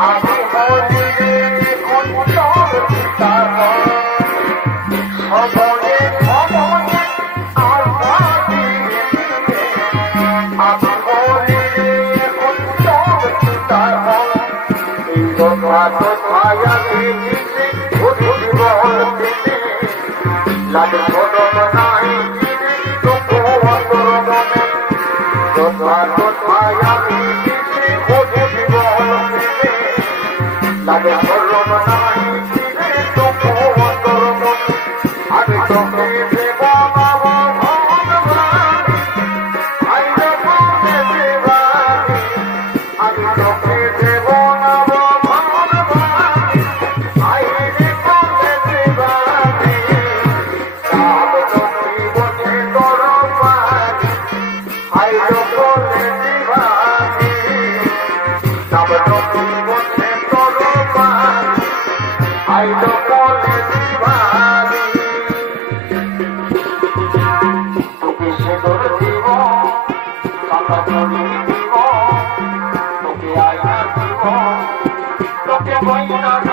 আমি মরিলে অন্তর পিতার সবনে ভবনে আর বাদিয়ে দিলে আমি মরিলে অন্তর পিতার এই কথা কোথায় আমি দিতে বুঝি বলতে লাগে বদল নাই তবু অন্তর মনে কথা কোথায় আমি দিতে বুঝি বলতে লাগে বদল নাই তবু অন্তর মনে আমি তোকে দেব বাবা ভগবান আইরে বলে দেবানি আমি তোকে দেব বাবা ভগবান আইরে বলে দেবানি সব তোকে বলে তোর পানি আইরে বলে দেবানি সব তোকে বলে তোর পানি আইরে বলে দেবানি তোকে সেদর দিব সাদা চুড়ি দিব তোকে আয়না দিব তোকে বইনা